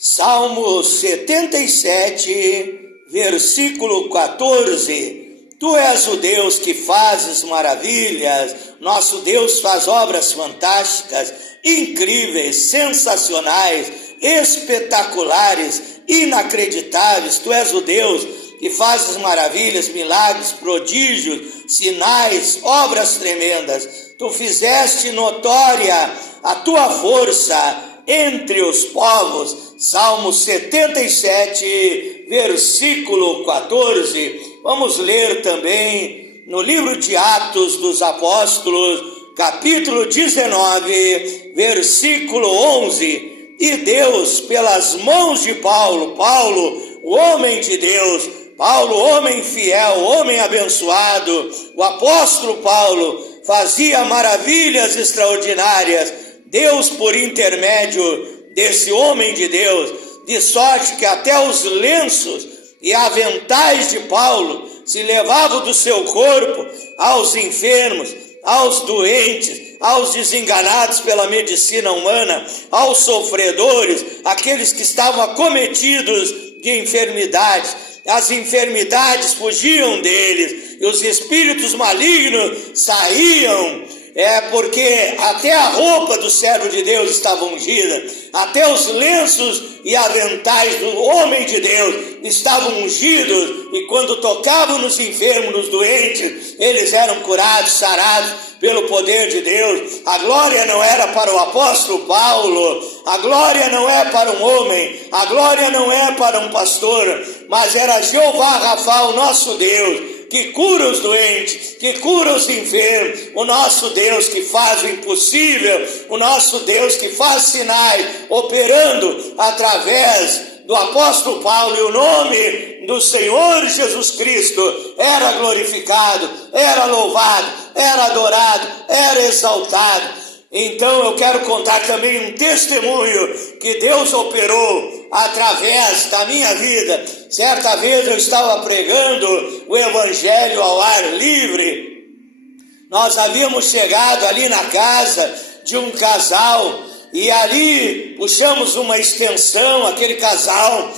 Salmo 77, versículo 14. Tu és o Deus que fazes maravilhas, nosso Deus faz obras fantásticas, incríveis, sensacionais, espetaculares, inacreditáveis. Tu és o Deus que fazes maravilhas, milagres, prodígios, sinais, obras tremendas. Tu fizeste notória a tua força entre os povos. Salmo 77, versículo 14. Vamos ler também no livro de Atos dos Apóstolos, capítulo 19, versículo 11. E Deus, pelas mãos de Paulo, o homem de Deus, Paulo, homem fiel, homem abençoado, o apóstolo Paulo, fazia maravilhas extraordinárias. Deus, por intermédio desse homem de Deus, de sorte que até os lenços e aventais de Paulo se levavam do seu corpo aos enfermos, aos doentes, aos desenganados pela medicina humana, aos sofredores, aqueles que estavam acometidos de enfermidades. As enfermidades fugiam deles e os espíritos malignos saíam. Porque até a roupa do servo de Deus estava ungida, até os lenços e aventais do homem de Deus estavam ungidos, e quando tocavam nos enfermos, nos doentes, eles eram curados, sarados pelo poder de Deus. A glória não era para o apóstolo Paulo, a glória não é para um homem, a glória não é para um pastor, mas era Jeová Rafa, o nosso Deus, que cura os doentes, que cura os enfermos, o nosso Deus que faz o impossível, o nosso Deus que faz sinais, operando através do apóstolo Paulo, e o nome do Senhor Jesus Cristo era glorificado, era louvado, era adorado, era exaltado. Então eu quero contar também um testemunho que Deus operou através da minha vida. Certa vez eu estava pregando o evangelho ao ar livre. Nós havíamos chegado ali na casa de um casal e ali puxamos uma extensão. Aquele casal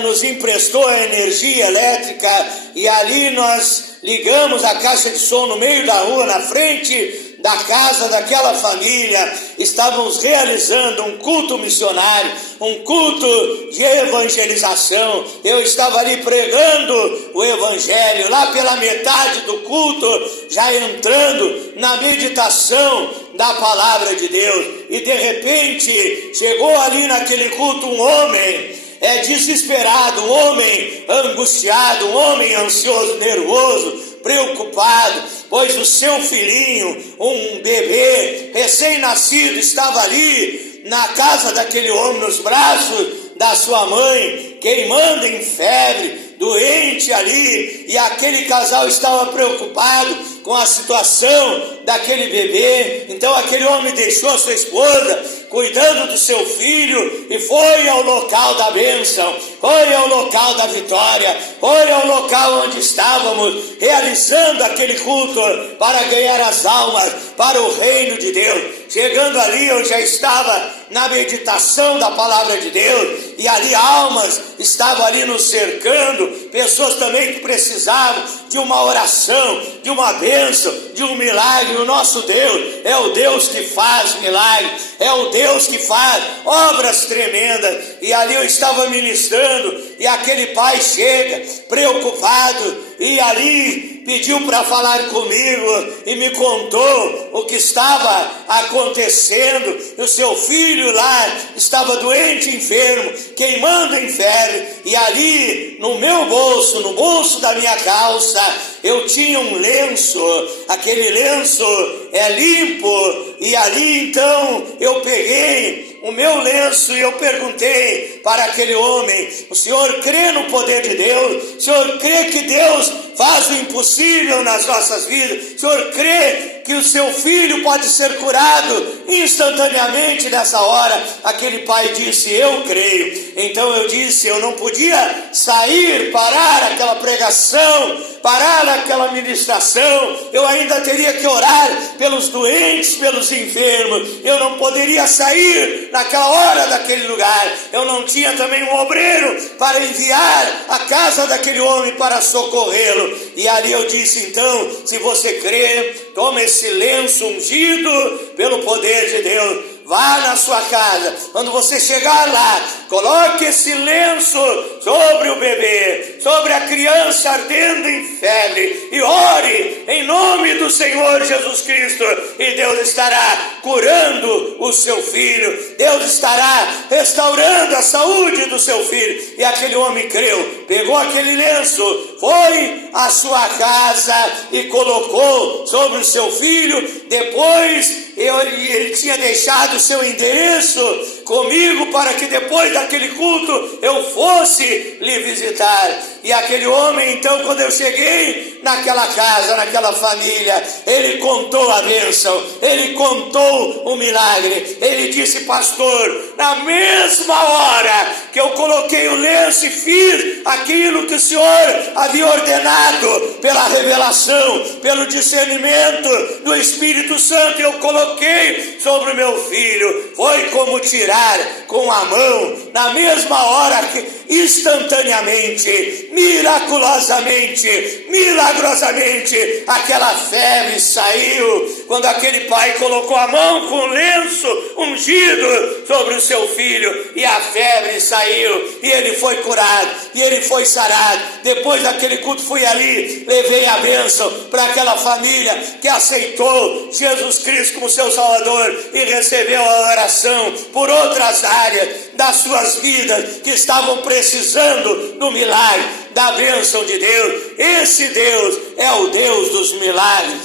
nos emprestou a energia elétrica e ali nós ligamos a caixa de som no meio da rua, na frente da casa daquela família. Estávamos realizando um culto missionário, um culto de evangelização. Eu estava ali pregando o evangelho, lá pela metade do culto, já entrando na meditação da palavra de Deus, e de repente chegou ali naquele culto um homem desesperado, um homem angustiado, um homem ansioso, nervoso, preocupado, pois o seu filhinho, um bebê recém-nascido, estava ali na casa daquele homem, nos braços da sua mãe, queimando em febre, doente ali, e aquele casal estava preocupado com a situação daquele bebê. Então aquele homem deixou a sua esposa cuidando do seu filho e foi ao local da bênção, foi ao local da vitória, foi ao local onde estávamos realizando aquele culto para ganhar as almas para o reino de Deus. Chegando ali, eu já estava na meditação da palavra de Deus, e ali almas estavam ali nos cercando, pessoas também que precisavam de uma oração, de uma bênção, de um milagre. O nosso Deus é o Deus que faz milagre, é o Deus que faz obras tremendas. E ali eu estava ministrando, e aquele pai chega preocupado, e ali pediu para falar comigo e me contou o que estava acontecendo. O seu filho lá estava doente, enfermo, queimando em febre, e ali no meu bolso, no bolso da minha calça, eu tinha um lenço. Aquele lenço é limpo, e ali então eu peguei o meu lenço e eu perguntei para aquele homem: o senhor crê no poder de Deus? O senhor crê que Deus faz o impossível nas nossas vidas? O senhor crê que o seu filho pode ser curado instantaneamente nessa hora. Aquele pai disse: eu creio. Então eu disse, eu não podia sair, parar aquela pregação, parar aquela ministração. Eu ainda teria que orar pelos doentes, pelos enfermos. Eu não poderia sair naquela hora daquele lugar. Eu não tinha também um obreiro para enviar à casa daquele homem para socorrê-lo. E ali eu disse: então, se você crê, toma esse lenço ungido pelo poder de Deus, vá na sua casa, quando você chegar lá, coloque esse lenço sobre o bebê, sobre a criança ardendo em febre, e ore em nome do Senhor Jesus Cristo, e Deus estará curando o seu filho, Deus estará restaurando a saúde do seu filho. E aquele homem creu, pegou aquele lenço, foi à sua casa e colocou sobre o seu filho. Depois ele tinha deixado o seu endereço comigo para que depois daquele culto eu fosse lhe visitar. E aquele homem, então, quando eu cheguei naquela casa, naquela família, ele contou a bênção, ele contou o milagre. Ele disse: pastor, na mesma hora que eu coloquei o lenço e fiz aquilo que o Senhor havia ordenado pela revelação, pelo discernimento do Espírito Santo, eu coloquei sobre o meu filho. Foi como tirar com a mão, na mesma hora, que instantaneamente, miraculosamente, milagrosamente, aquela febre saiu. Quando aquele pai colocou a mão com o lenço ungido sobre o seu filho, e a febre saiu, e ele foi curado, e ele foi sarado. Depois daquele culto fui ali, levei a bênção para aquela família que aceitou Jesus Cristo como seu Salvador e recebeu a oração por outras áreas das suas vidas que estavam precisando do milagre, da bênção de Deus. Esse Deus é o Deus dos milagres.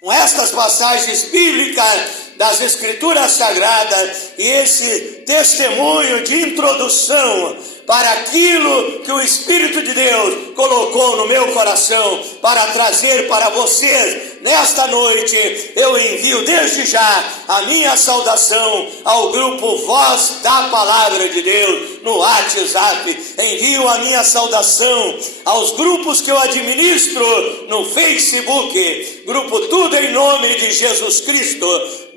Com estas passagens bíblicas das Escrituras Sagradas e esse testemunho de introdução para aquilo que o Espírito de Deus colocou no meu coração para trazer para vocês nesta noite, eu envio desde já a minha saudação ao grupo Voz da Palavra de Deus no WhatsApp. Envio a minha saudação aos grupos que eu administro no Facebook, grupo Tudo em Nome de Jesus Cristo,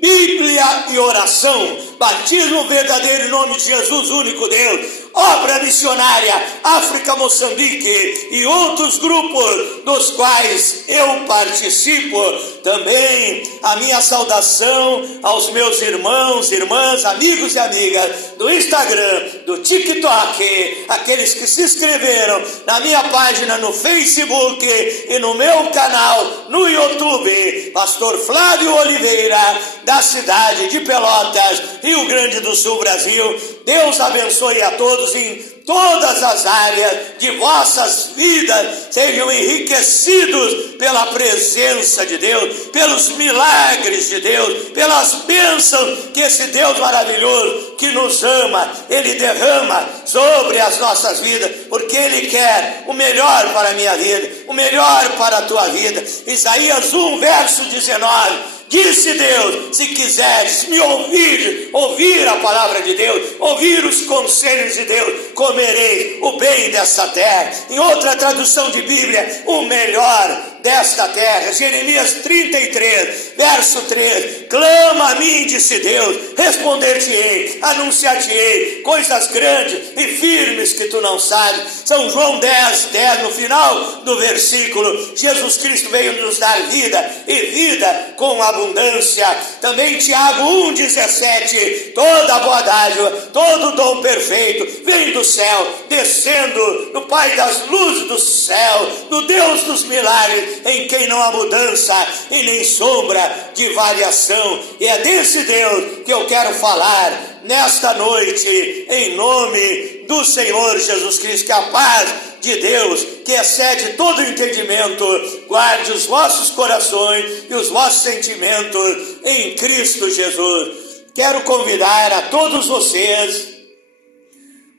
Bíblia e Oração, Batismo Verdadeiro em Nome de Jesus, único Deus, Obra Missionária, África, Moçambique e outros grupos dos quais eu participo. Também a minha saudação aos meus irmãos, irmãs, amigos e amigas do Instagram, do TikTok, aqueles que se inscreveram na minha página no Facebook e no meu canal no YouTube, Pastor Flávio Oliveira, da cidade de Pelotas, Rio Grande do Sul, Brasil. Deus abençoe a todos em todas as áreas de vossas vidas, sejam enriquecidos pela presença de Deus, pelos milagres de Deus, pelas bênçãos que esse Deus maravilhoso que nos ama, Ele derrama sobre as nossas vidas, porque Ele quer o melhor para a minha vida, o melhor para a tua vida. Isaías 1, verso 19, disse Deus: se quiseres me ouvir a palavra de Deus, ouvir os conselhos de Deus, comereis o bem desta terra. Em outra tradução de Bíblia, o melhor desta terra. Jeremias 33, verso 3, clama a mim, disse Deus, responder-te-ei, anunciar-te-ei coisas grandes e firmes que tu não sabes. São João 10, no final do versículo, Jesus Cristo veio nos dar vida e vida com abundância. Também Tiago 1,17, toda boa dádiva, todo dom perfeito vem do céu, descendo do Pai das luzes do céu, do Deus dos milagres, em quem não há mudança e nem sombra de variação. E é desse Deus que eu quero falar nesta noite, em nome do Senhor Jesus Cristo. Que a paz de Deus, que excede todo o entendimento, guarde os vossos corações e os vossos sentimentos em Cristo Jesus. Quero convidar a todos vocês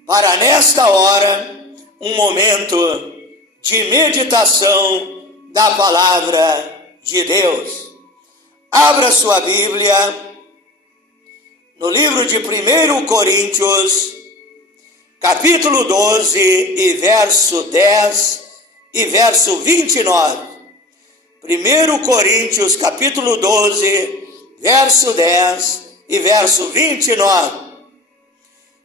para, nesta hora, um momento de meditação da palavra de Deus. Abra sua Bíblia no livro de 1 Coríntios, capítulo 12, e verso 10 e verso 29. 1 Coríntios, capítulo 12, verso 10 e verso 29.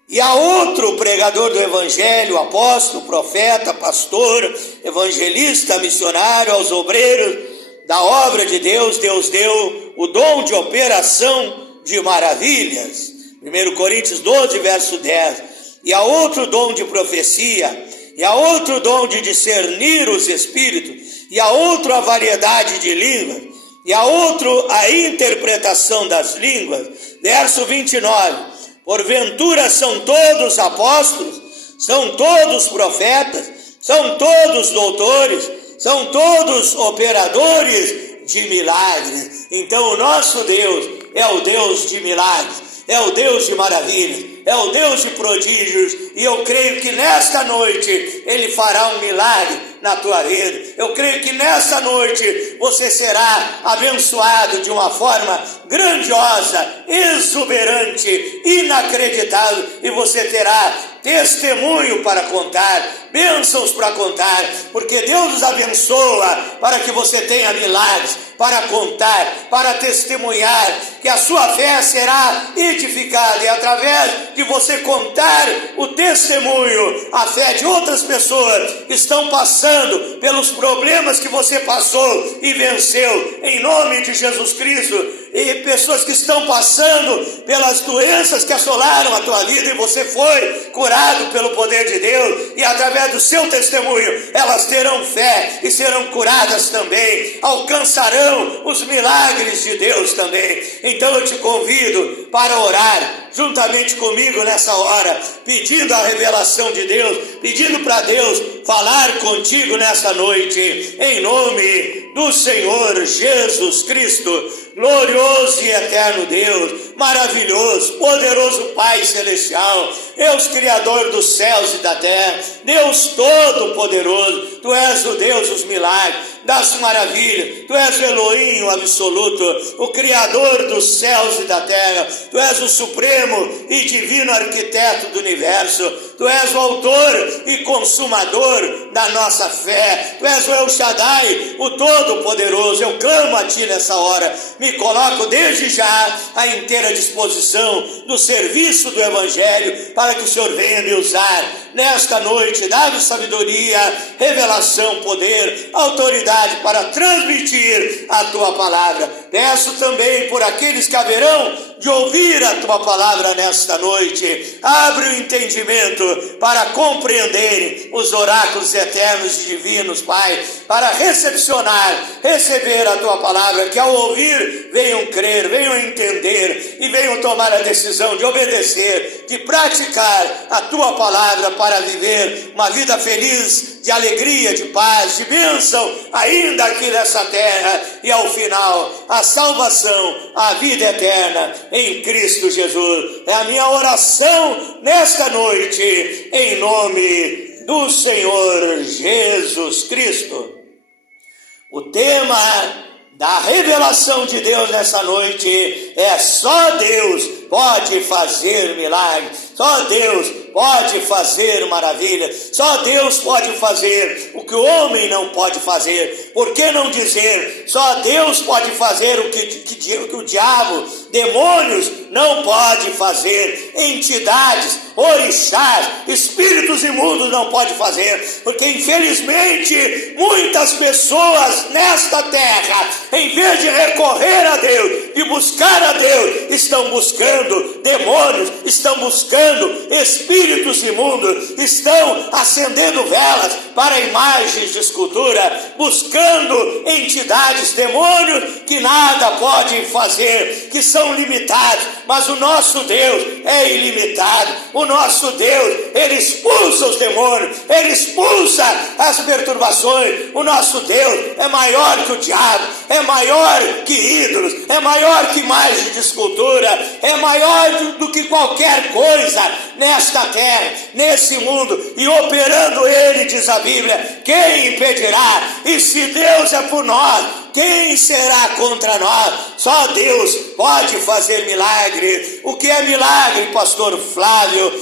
E há outro pregador do Evangelho, apóstolo, profeta, pastor, evangelista, missionário aos obreiros da obra de Deus. Deus deu o dom de operação de maravilhas. 1 Coríntios 12, verso 10. E há outro dom de profecia, e há outro dom de discernir os espíritos, e há outro a variedade de línguas, e há outro a interpretação das línguas. Verso 29. Porventura são todos apóstolos, são todos profetas, são todos doutores, são todos operadores de milagres. Então o nosso Deus é o Deus de milagres, é o Deus de maravilhas, é o Deus de prodígios, e eu creio que nesta noite Ele fará um milagre na tua vida. Eu creio que nesta noite você será abençoado de uma forma grandiosa, exuberante, inacreditável, e você terá testemunho para contar, bênçãos para contar, porque Deus nos abençoa para que você tenha milagres para contar, para testemunhar, que a sua fé será edificada, e através de você contar o testemunho, a fé de outras pessoas que estão passando pelos problemas que você passou e venceu, em nome de Jesus Cristo, e pessoas que estão passando pelas doenças que assolaram a tua vida e você foi curado pelo poder de Deus, e através do seu testemunho elas terão fé e serão curadas também, alcançarão os milagres de Deus também. Então eu te convido para orar juntamente comigo nessa hora, pedindo a revelação de Deus, pedindo para Deus falar contigo nessa noite, em nome do Senhor Jesus Cristo. Glorioso e eterno Deus, maravilhoso, poderoso Pai Celestial, Deus Criador dos céus e da terra, Deus Todo-Poderoso, Tu és o Deus dos milagres, das maravilhas, Tu és o Elohim, o absoluto, o Criador dos céus e da terra, Tu és o supremo e divino arquiteto do universo, Tu és o autor e consumador da nossa fé, Tu és o El Shaddai, o Todo-Poderoso. Eu clamo a Ti nessa hora, me coloco desde já à inteira disposição do serviço do Evangelho, para que o Senhor venha me usar nesta noite, dá-me sabedoria, revelação, poder, autoridade para transmitir a Tua palavra. Peço também por aqueles que haverão de ouvir a Tua palavra nesta noite, abre o entendimento para compreenderem os oráculos eternos e divinos, Pai, para receber a Tua palavra, que ao ouvir venham crer, venham entender e venham tomar a decisão de obedecer, de praticar a Tua palavra para viver uma vida feliz, de alegria, de paz, de bênção, ainda aqui nessa terra, e ao final a salvação, a vida eterna em Cristo Jesus. É a minha oração nesta noite, em nome do Senhor Jesus Cristo. O tema da revelação de Deus nessa noite é: só Deus pode fazer milagres, só Deus pode fazer maravilhas, só Deus pode fazer o que o homem não pode fazer. Por que não dizer: só Deus pode fazer o que o diabo, demônios não pode fazer, entidades, orixás, espíritos imundos não pode fazer? Porque infelizmente muitas pessoas nesta terra, em vez de recorrer a Deus, de buscar a Deus, estão buscando demônios, estão buscando espíritos imundos, estão acendendo velas para imagens de escultura, buscando entidades, demônios que nada podem fazer, que são limitados. Mas o nosso Deus é ilimitado. O nosso Deus, Ele expulsa os demônios, Ele expulsa as perturbações. O nosso Deus é maior que o diabo, é maior que ídolos, é maior que imagens de escultura, é maior do que qualquer coisa nesta terra, nesse mundo. E operando Ele, diz a Bíblia, quem impedirá? E se Deus é por nós, Quem será contra nós? Só Deus pode fazer milagre. O que é milagre, pastor Flávio?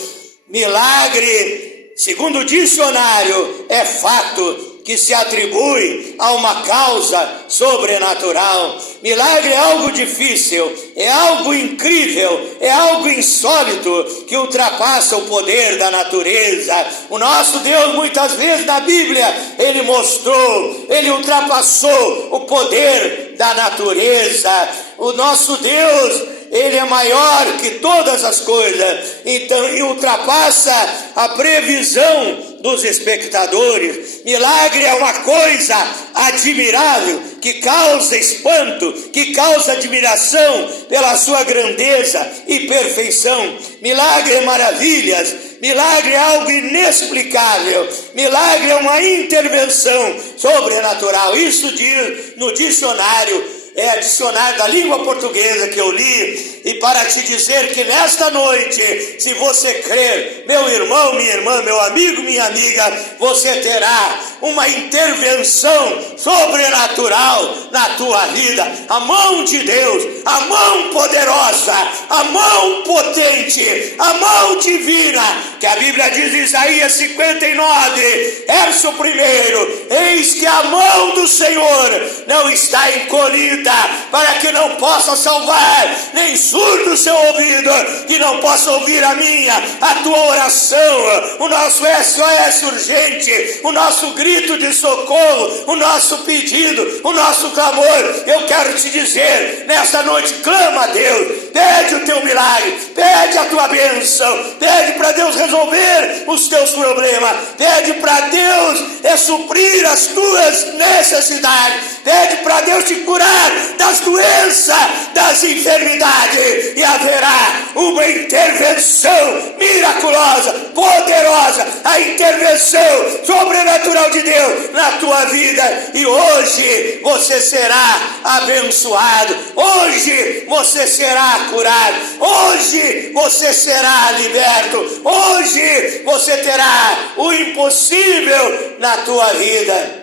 Milagre, segundo o dicionário, é fato que se atribui a uma causa sobrenatural. Milagre é algo difícil, é algo incrível, é algo insólito que ultrapassa o poder da natureza. O nosso Deus, muitas vezes na Bíblia, ele mostrou, ele ultrapassou o poder da natureza. O nosso Deus, ele é maior que todas as coisas, então, e ultrapassa a previsão dos espectadores. Milagre é uma coisa admirável, que causa espanto, que causa admiração pela sua grandeza e perfeição. Milagre é maravilhas, milagre é algo inexplicável, milagre é uma intervenção sobrenatural. Isso diz no dicionário, dicionário da língua portuguesa que eu li, e para te dizer que nesta noite, se você crer, meu irmão, minha irmã, meu amigo, minha amiga, você terá uma intervenção sobrenatural na tua vida. A mão de Deus, a mão poderosa, a mão potente, a mão divina, que a Bíblia diz em Isaías 59, verso 1, eis que a mão do Senhor não está encolhida, para que não possa salvar, nem surdo o seu ouvido, que não possa ouvir a tua oração, o nosso SOS urgente, o nosso grito de socorro, o nosso pedido, o nosso clamor. Eu quero te dizer, nesta noite, clama a Deus, pede o teu milagre, pede a tua bênção, pede para Deus resolver os teus problemas, pede para Deus suprir as tuas necessidades, pede para Deus te curar das doenças, das enfermidades, e haverá uma intervenção miraculosa, poderosa, a intervenção sobrenatural de Deus na tua vida. E hoje você será abençoado, hoje você será curado, hoje você será liberto, hoje você terá o impossível na tua vida.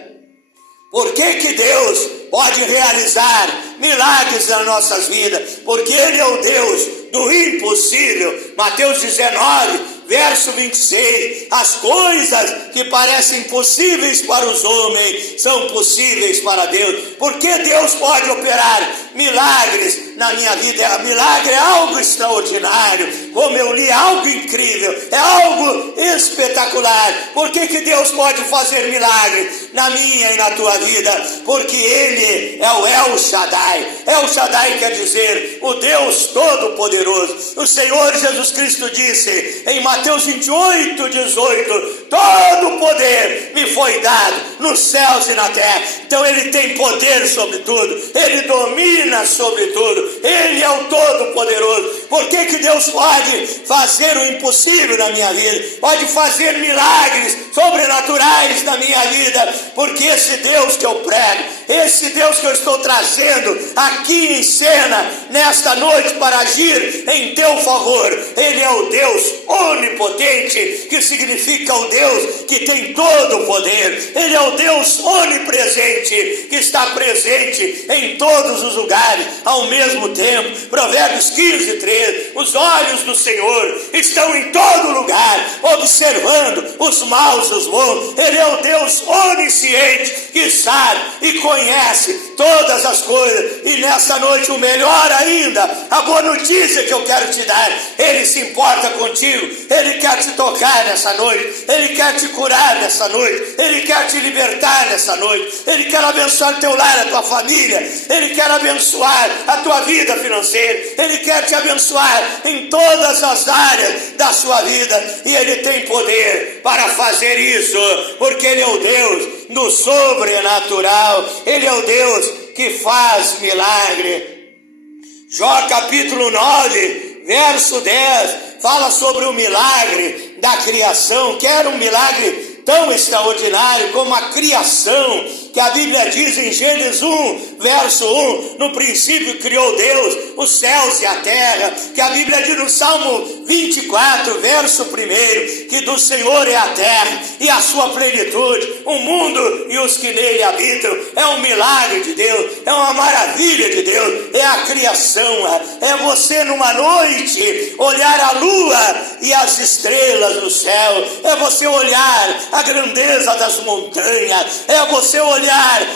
Por que Deus pode realizar milagres nas nossas vidas? Porque Ele é o Deus do impossível. Mateus 19, verso 26, as coisas que parecem impossíveis para os homens são possíveis para Deus. Porque Deus pode operar milagres na minha vida. Milagre é algo extraordinário, como eu li, é algo incrível, é algo espetacular. Por que Deus pode fazer milagre na minha e na tua vida? Porque Ele é o El Shaddai. El Shaddai quer dizer o Deus Todo-Poderoso. O Senhor Jesus Cristo disse em Mateus 28, 18, todo o poder me foi dado nos céus e na terra. Então Ele tem poder sobre tudo, Ele domina sobre tudo, Ele é o Todo-Poderoso. Por que Deus pode fazer o impossível na minha vida? Pode fazer milagres sobrenaturais na minha vida? Porque esse Deus que eu prego, esse Deus que eu estou trazendo aqui em cena nesta noite para agir em teu favor, Ele é o Deus onipotente, que significa o Deus que tem todo o poder. Ele é o Deus onipresente, que está presente em todos os lugares ao mesmo tempo. Provérbios 15, 13, os olhos do Senhor estão em todo lugar, observando os maus e os bons. Ele é o Deus onisciente, que sabe e conhece todas as coisas. E nesta noite, o melhor ainda, a boa notícia que eu quero te dar, Ele se importa contigo, Ele quer te tocar nessa noite, Ele quer te curar nessa noite, Ele quer te libertar nessa noite, Ele quer abençoar o teu lar, a tua família, Ele quer abençoar a tua vida financeira, Ele quer te abençoar em todas as áreas da sua vida, e Ele tem poder para fazer isso, porque Ele é o Deus do sobrenatural, Ele é o Deus que faz milagre. Jó capítulo 9, verso 10, fala sobre o milagre da criação, que era um milagre tão extraordinário como a criação, que a Bíblia diz em Gênesis 1, verso 1, no princípio criou Deus os céus e a terra, que a Bíblia diz no Salmo 24, verso 1, que do Senhor é a terra e a sua plenitude, o mundo e os que nele habitam. É um milagre de Deus, é uma maravilha de Deus, é a criação, é você numa noite olhar a lua e as estrelas no céu, é você olhar a grandeza das montanhas, é você olhar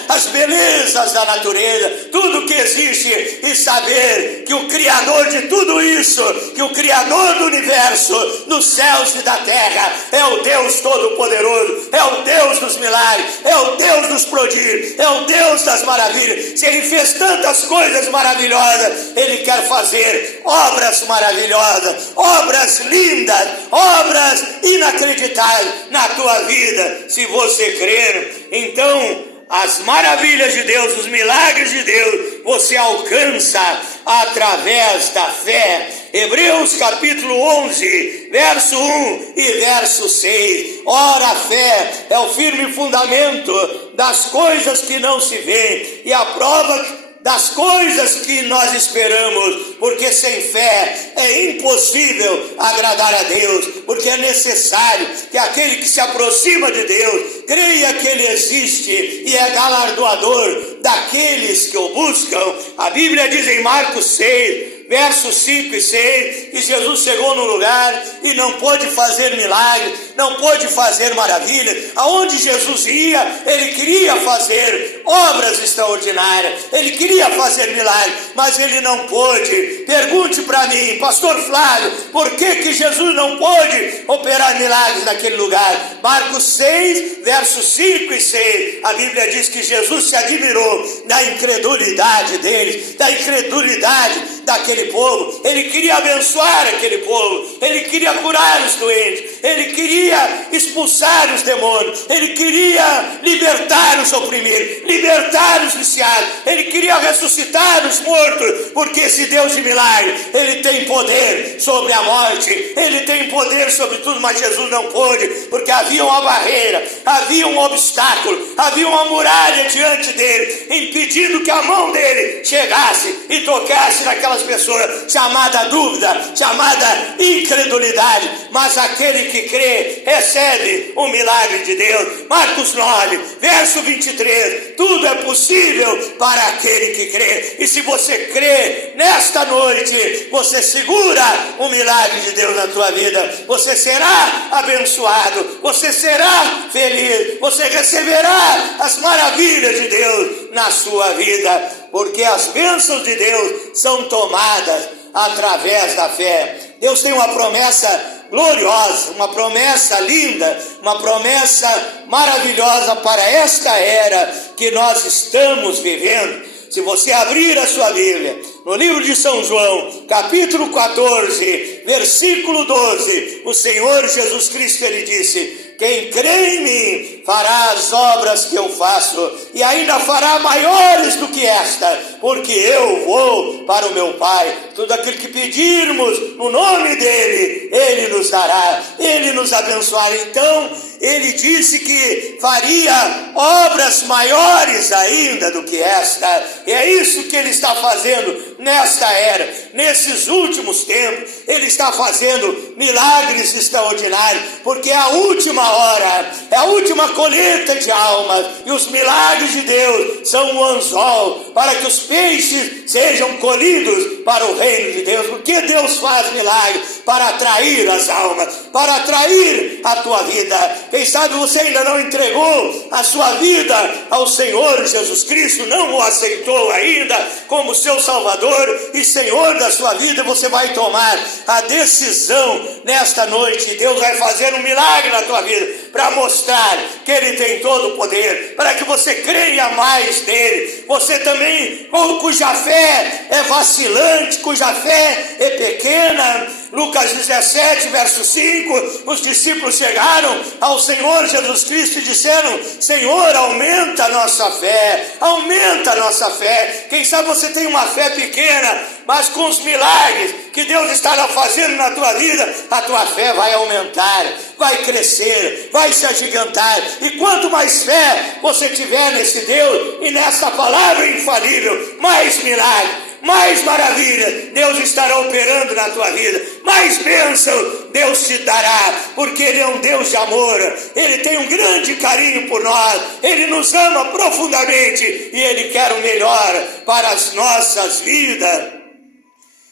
as belezas da natureza, tudo que existe, e saber que o Criador de tudo isso, que o Criador do universo, dos céus e da terra, é o Deus Todo-Poderoso, é o Deus dos milagres, é o Deus dos prodígios, é o Deus das maravilhas. Se Ele fez tantas coisas maravilhosas, Ele quer fazer obras maravilhosas, obras lindas, obras inacreditáveis na tua vida, se você crer. Então, as maravilhas de Deus, os milagres de Deus, você alcança através da fé. Hebreus capítulo 11, verso 1 e verso 6. Ora, a fé é o firme fundamento das coisas que não se veem e a prova das coisas que nós esperamos, porque sem fé é impossível agradar a Deus, porque é necessário que aquele que se aproxima de Deus creia que Ele existe e é galardoador daqueles que o buscam. A Bíblia diz em Marcos 6, versos 5 e 6, que Jesus chegou no lugar e não pôde fazer milagre, não pôde fazer maravilhas. Aonde Jesus ia, Ele queria fazer obras extraordinárias, Ele queria fazer milagres, mas Ele não pôde. Pergunte para mim, pastor Flávio, por que Jesus não pôde operar milagres naquele lugar? Marcos 6, versos 5 e 6, a Bíblia diz que Jesus se admirou da incredulidade deles, da incredulidade daquele povo. Ele queria abençoar aquele povo, Ele queria curar os doentes, Ele queria expulsar os demônios, Ele queria libertar os oprimidos, libertar os viciados, Ele queria ressuscitar os mortos, porque esse Deus de milagre, Ele tem poder sobre a morte, Ele tem poder sobre tudo, mas Jesus não pôde, porque havia uma barreira, havia um obstáculo, havia uma muralha diante dele, impedindo que a mão dele chegasse e tocasse naquelas pessoas, chamada dúvida, chamada incredulidade. Mas aquele que crê recebe o milagre de Deus. Marcos 9, verso 23, tudo é possível para aquele que crê. E se você crê nesta noite, você segura o milagre de Deus na tua vida, você será abençoado, você será feliz, você receberá as maravilhas de Deus na sua vida, porque as bênçãos de Deus são tomadas através da fé. Deus tem uma promessa gloriosa, uma promessa linda, uma promessa maravilhosa para esta era que nós estamos vivendo. Se você abrir a sua Bíblia, no livro de São João, capítulo 14, versículo 12, o Senhor Jesus Cristo, Ele disse: quem crê em mim fará as obras que eu faço, e ainda fará maiores do que esta, porque eu vou para o meu Pai. Tudo aquilo que pedirmos no nome dEle, Ele nos dará, Ele nos abençoará. Então, Ele disse que faria obras maiores ainda do que esta, e é isso que Ele está fazendo nesta era, nesses últimos tempos. Ele está fazendo milagres extraordinários, porque é a última hora, é a última colheita de almas, e os milagres de Deus são um anzol para que os peixes sejam colhidos para o reino de Deus. Porque Deus faz milagres para atrair as almas, para atrair a tua vida. Quem sabe você ainda não entregou a sua vida ao Senhor Jesus Cristo, não o aceitou ainda como seu Salvador e Senhor da sua vida. Você vai tomar a decisão nesta noite, Deus vai fazer um milagre na tua vida, para mostrar que Ele tem todo o poder, para que você creia mais nele. Você também, cuja fé é vacilante, cuja fé é pequena. Lucas 17, verso 5, os discípulos chegaram ao Senhor Jesus Cristo e disseram: Senhor, aumenta a nossa fé, aumenta a nossa fé. Quem sabe você tem uma fé pequena, mas com os milagres que Deus estará fazendo na tua vida, a tua fé vai aumentar. vai crescer, vai se agigantar. E quanto mais fé você tiver nesse Deus e nessa palavra infalível, mais milagre, mais maravilha Deus estará operando na tua vida, mais bênção Deus te dará, porque Ele é um Deus de amor, Ele tem um grande carinho por nós, Ele nos ama profundamente e Ele quer o melhor para as nossas vidas.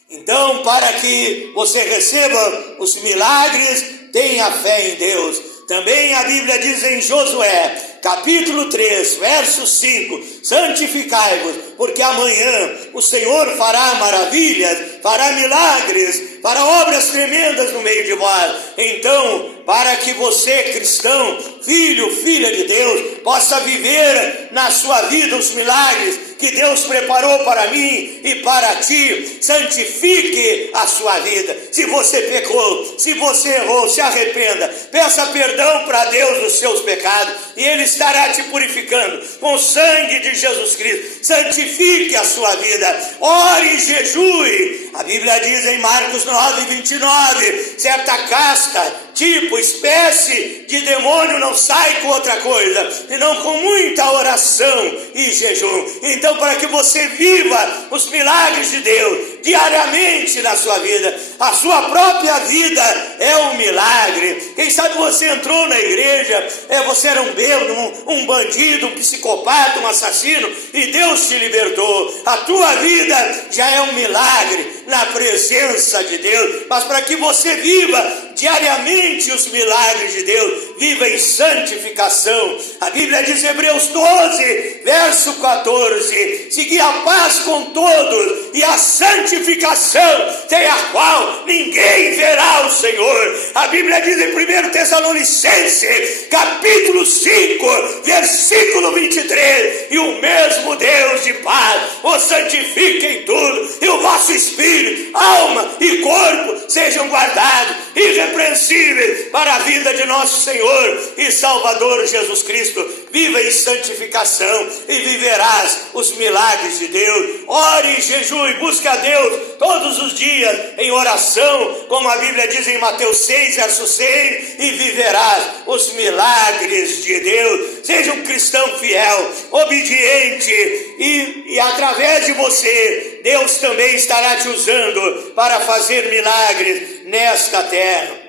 Então, para que você receba os milagres, tenha fé em Deus. Também a Bíblia diz em Josué, capítulo 3, verso 5, santificai-vos, porque amanhã o Senhor fará maravilhas, fará milagres, fará obras tremendas no meio de vós. Então, para que você, cristão, filho, filha de Deus, possa viver na sua vida os milagres que Deus preparou para mim e para ti, santifique a sua vida. Se você pecou, se você errou, se arrependa, peça perdão para Deus dos seus pecados e Ele estará te purificando com o sangue de Jesus Cristo. Santifique a sua vida, ore e jejue. A Bíblia diz em Marcos 9, 29, certa casta, tipo, espécie de demônio não sai com outra coisa, senão com muita oração e jejum. Então, para que você viva os milagres de Deus diariamente na sua vida, a sua própria vida é um milagre. Quem sabe você entrou na igreja, você era um bêbado, um bandido, um psicopata, um assassino, e Deus te libertou. A tua vida já é um milagre na presença de Deus. Mas para que você viva diariamente os milagres de Deus, viva em santificação. A Bíblia diz em Hebreus 12, verso 14, segui a paz com todos e a santificação, sem a qual ninguém verá o Senhor. A Bíblia diz em 1 Tessalonicenses, capítulo 5, versículo 23, e o mesmo Deus de paz o santifique em tudo, e o vosso espírito, alma e corpo sejam guardados irrepreensíveis para a vida de nosso Senhor e Salvador Jesus Cristo. Viva em santificação e viverás os milagres de Deus. Ore e jejue, busque a Deus todos os dias em oração, como a Bíblia diz em Mateus 6, verso 6, e viverás os milagres de Deus. Seja um cristão fiel, obediente, e através de você, Deus também estará te usando para fazer milagres nesta terra.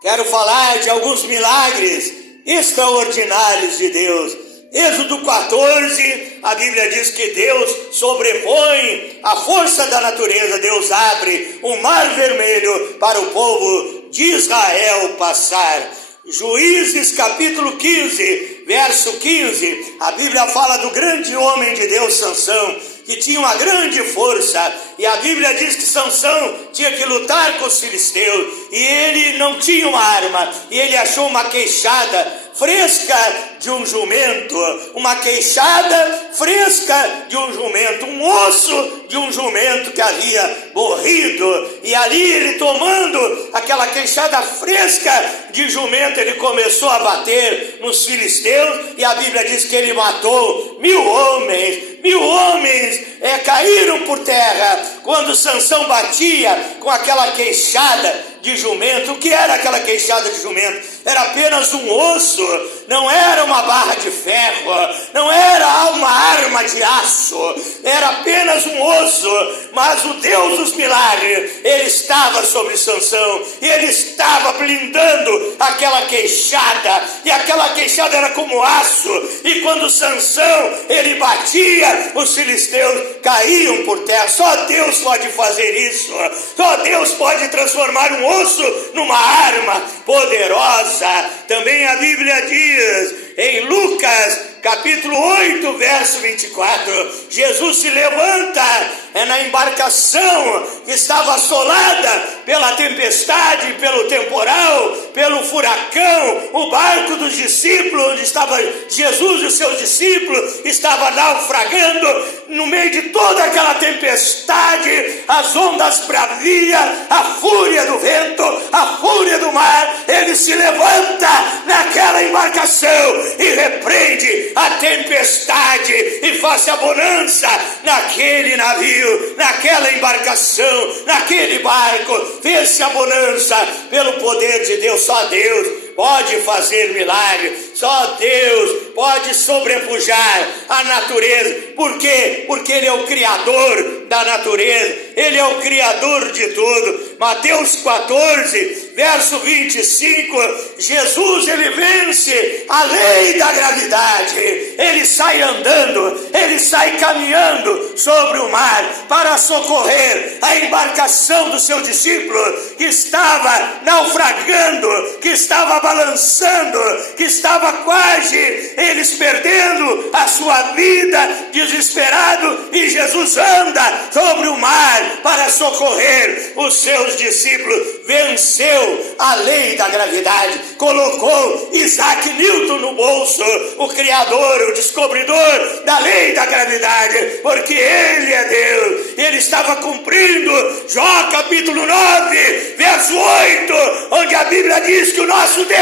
Quero falar de alguns milagres extraordinários de Deus. Êxodo 14, a Bíblia diz que Deus sobrepõe a força da natureza. Deus abre o mar vermelho para o povo de Israel passar. Juízes capítulo 15, verso 15, a Bíblia fala do grande homem de Deus, Sansão, que tinha uma grande força, e a Bíblia diz que Sansão tinha que lutar com os filisteus, e ele não tinha uma arma, e ele achou uma queixada fresca de um jumento, uma queixada fresca de um jumento, um osso de um jumento que havia morrido, e ali ele, tomando aquela queixada fresca de jumento, ele começou a bater nos filisteus, e a Bíblia diz que ele matou 1000 homens. 1000 homens caíram por terra quando Sansão batia com aquela queixada de jumento. O que era aquela queixada de jumento? Era apenas um osso, não era uma barra de ferro, não era uma arma de aço, era apenas um osso. Mas o Deus dos milagres, ele estava sobre Sansão, e ele estava blindando aquela queixada, e aquela queixada era como aço, e quando Sansão ele batia, os filisteus caíam por terra. Só Deus pode fazer isso, só Deus pode transformar um osso numa arma poderosa. Também a Bíblia diz em Lucas capítulo 8, verso 24, Jesus se levanta na embarcação que estava assolada pela tempestade, pelo temporal, pelo furacão. O barco dos discípulos, onde estava Jesus e os seus discípulos, estava naufragando no meio de toda aquela tempestade, as ondas bravias, a fúria do vento, a fúria do mar. Ele se levanta naquela embarcação e repreende a tempestade e faça a bonança naquele navio. navio, naquela embarcação, naquele barco, fez-se a bonança pelo poder de Deus. Só Deus pode fazer milagre, só Deus pode sobrepujar a natureza. Por quê? Porque Ele é o Criador da natureza, Ele é o Criador de tudo. Mateus 14, verso 25, Jesus, Ele vence a lei da gravidade, Ele sai andando, Ele sai caminhando sobre o mar para socorrer a embarcação do seu discípulo que estava naufragando, que estava balançando, que estava quase eles perdendo a sua vida, desesperado, e Jesus anda sobre o mar para socorrer os seus discípulos. Venceu a lei da gravidade, colocou Isaac Newton no bolso, o criador, o descobridor da lei da gravidade, porque ele é Deus. Ele estava cumprindo Jó capítulo 9, verso 8, onde a Bíblia diz que o nosso Deus,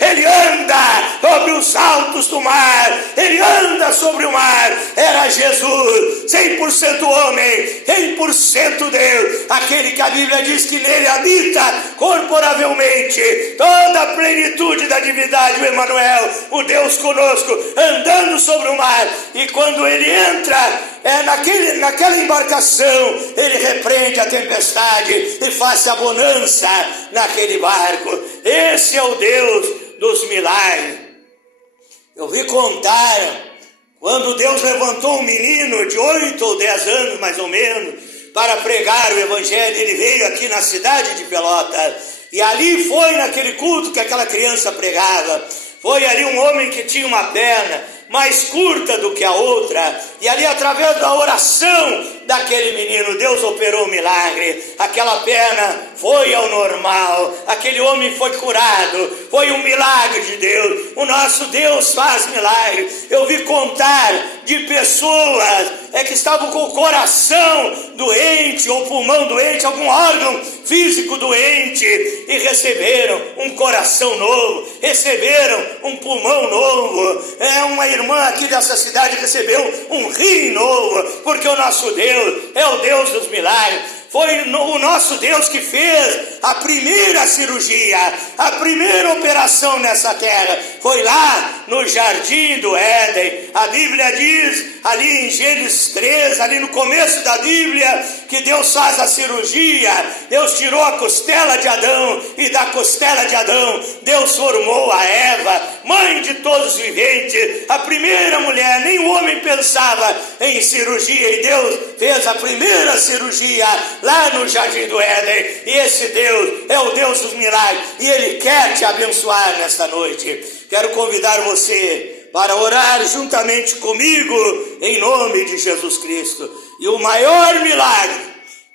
Ele anda sobre os altos do mar, Ele anda sobre o mar. Era Jesus, 100% homem, 100% Deus, aquele que a Bíblia diz que nele habita corporavelmente toda a plenitude da divindade, o Emanuel, o Deus conosco, andando sobre o mar. E quando ele entra naquela embarcação, ele repreende a tempestade e faz a bonança naquele barco. Esse é o Deus dos milagres. Eu vi contar quando Deus levantou um menino de 8 ou 10 anos mais ou menos para pregar o evangelho. Ele veio aqui na cidade de Pelotas e ali foi naquele culto que aquela criança pregava. Foi ali um homem que tinha uma perna mais curta do que a outra, e ali através da oração daquele menino, Deus operou um milagre. Aquela perna foi ao normal, aquele homem foi curado. Foi um milagre de Deus. O nosso Deus faz milagre. Eu vi contar de pessoas que estavam com o coração doente, ou pulmão doente, algum órgão físico doente, e receberam um coração novo, receberam um pulmão novo. Uma irmã aqui dessa cidade recebeu um rim novo, porque o nosso Deus é o Deus dos milagres. Foi o nosso Deus que fez a primeira cirurgia, a primeira operação nessa terra. Foi lá no Jardim do Éden. A Bíblia diz, ali em Gênesis 3, ali no começo da Bíblia, que Deus faz a cirurgia. Deus tirou a costela de Adão, e da costela de Adão, Deus formou a Eva, mãe de todos os viventes, a primeira mulher. Nem o homem pensava em cirurgia, e Deus fez a primeira cirurgia lá no Jardim do Éden. E esse Deus é o Deus dos milagres, e Ele quer te abençoar nesta noite. Quero convidar você para orar juntamente comigo em nome de Jesus Cristo. E o maior milagre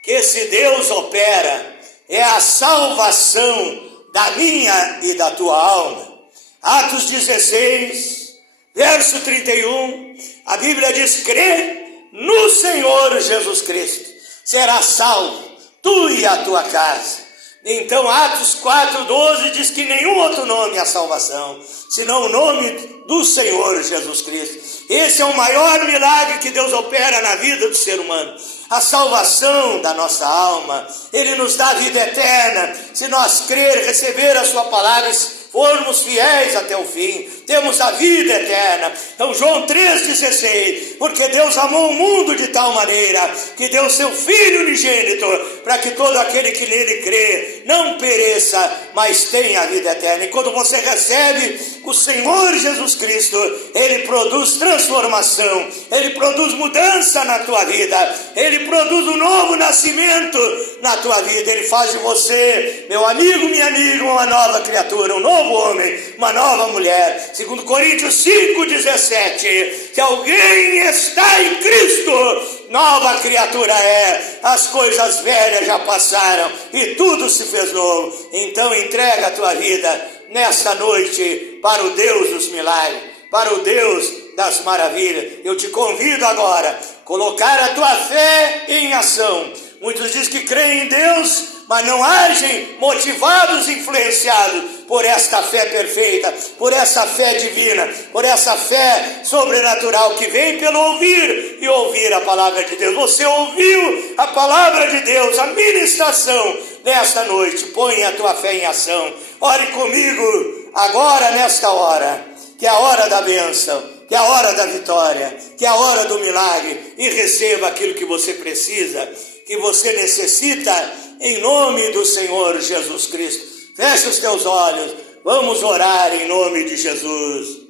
que esse Deus opera é a salvação da minha e da tua alma. Atos 16, verso 31, a Bíblia diz: crê no Senhor Jesus Cristo, será salvo, tu e a tua casa. Então Atos 4,12 diz que nenhum outro nome é salvação, senão o nome do Senhor Jesus Cristo. Esse é o maior milagre que Deus opera na vida do ser humano. A salvação da nossa alma. Ele nos dá vida eterna, se nós crer, receber a sua palavra, formos fiéis até o fim, temos a vida eterna. Então João 3,16, porque Deus amou o mundo de tal maneira que deu seu Filho unigênito, para que todo aquele que nele crê não pereça, mas tenha a vida eterna. E quando você recebe o Senhor Jesus Cristo, Ele produz transformação, Ele produz mudança na tua vida, Ele produz um novo nascimento na tua vida. Ele faz de você, meu amigo, minha amiga, uma nova criatura, um novo homem, uma nova mulher. Segundo Coríntios 5,17, se alguém está em Cristo, nova criatura é, as coisas velhas já passaram e tudo se fez novo. Então entrega a tua vida nesta noite para o Deus dos milagres, para o Deus das maravilhas. Eu te convido agora a colocar a tua fé em ação. Muitos dizem que creem em Deus, mas não agem motivados, influenciados por esta fé perfeita, por essa fé divina, por essa fé sobrenatural que vem pelo ouvir e ouvir a palavra de Deus. Você ouviu a palavra de Deus, a ministração nesta noite. Põe a tua fé em ação. Ore comigo agora, nesta hora, que é a hora da bênção, que é a hora da vitória, que é a hora do milagre, e receba aquilo que você precisa, que você necessita, em nome do Senhor Jesus Cristo. Feche os teus olhos, vamos orar em nome de Jesus.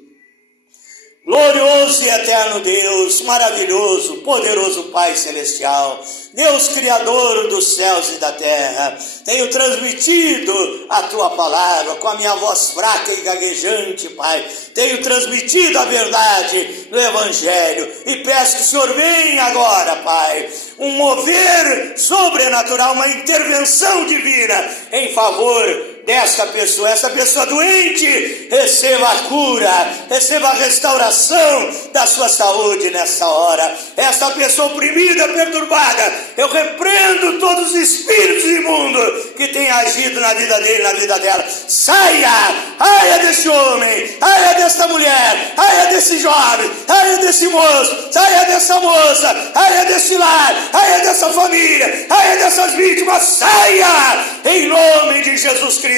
Glorioso e eterno Deus, maravilhoso, poderoso Pai Celestial, Deus Criador dos céus e da terra, tenho transmitido a Tua palavra com a minha voz fraca e gaguejante, Pai. Tenho transmitido a verdade do Evangelho e peço que o Senhor venha agora, Pai, um mover sobrenatural, uma intervenção divina em favor desta pessoa. Essa pessoa doente, receba a cura, receba a restauração da sua saúde nessa hora. Esta pessoa oprimida, perturbada, eu repreendo todos os espíritos imundos que têm agido na vida dele, na vida dela. Saia desse homem, saia desta mulher, saia desse jovem, saia desse moço, saia dessa moça, saia desse lar, saia dessa família, saia dessas vítimas, saia em nome de Jesus Cristo.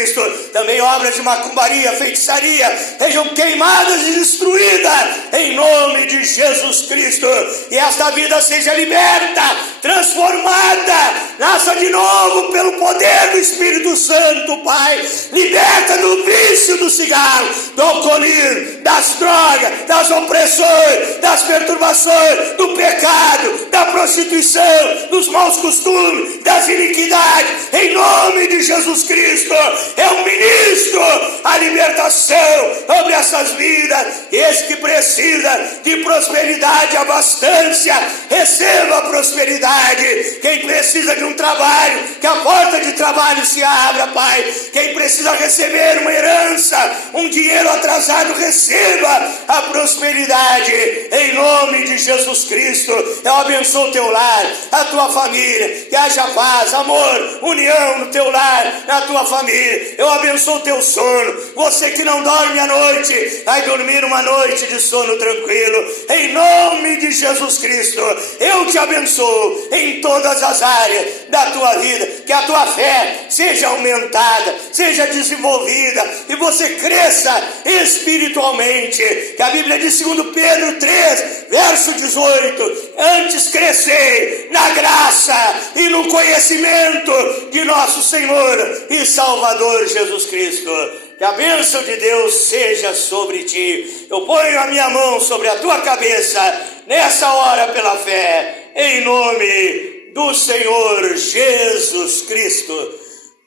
Também obras de macumbaria, feitiçaria, sejam queimadas e destruídas em nome de Jesus Cristo, e esta vida seja liberta, transformada, nasça de novo pelo poder do Espírito Santo, Pai. Liberta do vício do cigarro, do alcoolismo, das drogas, das opressões, das perturbações, do pecado, da prostituição, dos maus costumes, das iniquidades, em nome de Jesus Cristo. Eu ministro a libertação sobre essas vidas. Esse que precisa de prosperidade e abastância, receba a prosperidade. Quem precisa de um trabalho, que a porta de trabalho se abra, Pai. Quem precisa receber uma herança, um dinheiro atrasado, receba a prosperidade em nome de Jesus Cristo. Eu abençoo o teu lar, a tua família, que haja paz, amor, união no teu lar, na tua família. Eu abençoo o teu sono. Você que não dorme à noite, vai dormir uma noite de sono tranquilo. Em nome de Jesus Cristo, eu te abençoo em todas as áreas da tua vida. Que a tua fé seja aumentada, seja desenvolvida e você cresça espiritualmente. Que a Bíblia diz, 2 Pedro 3, verso 18: antes crescei na graça e no conhecimento de nosso Senhor e Salvador Jesus Cristo. Que a bênção de Deus seja sobre ti. Eu ponho a minha mão sobre a tua cabeça nessa hora pela fé, em nome do Senhor Jesus Cristo.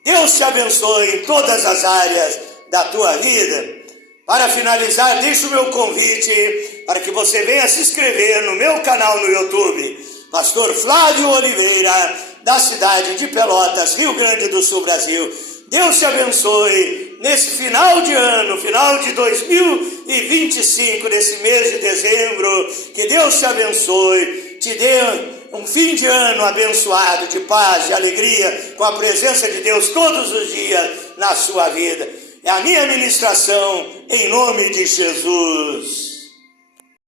Deus te abençoe em todas as áreas da tua vida. Para finalizar, deixo o meu convite para que você venha se inscrever no meu canal no YouTube, Pastor Flávio Oliveira, da cidade de Pelotas, Rio Grande do Sul, Brasil. Deus te abençoe nesse final de ano, final de 2025, nesse mês de dezembro. Que Deus te abençoe, te dê um fim de ano abençoado, de paz, de alegria, com a presença de Deus todos os dias na sua vida. É a minha ministração em nome de Jesus.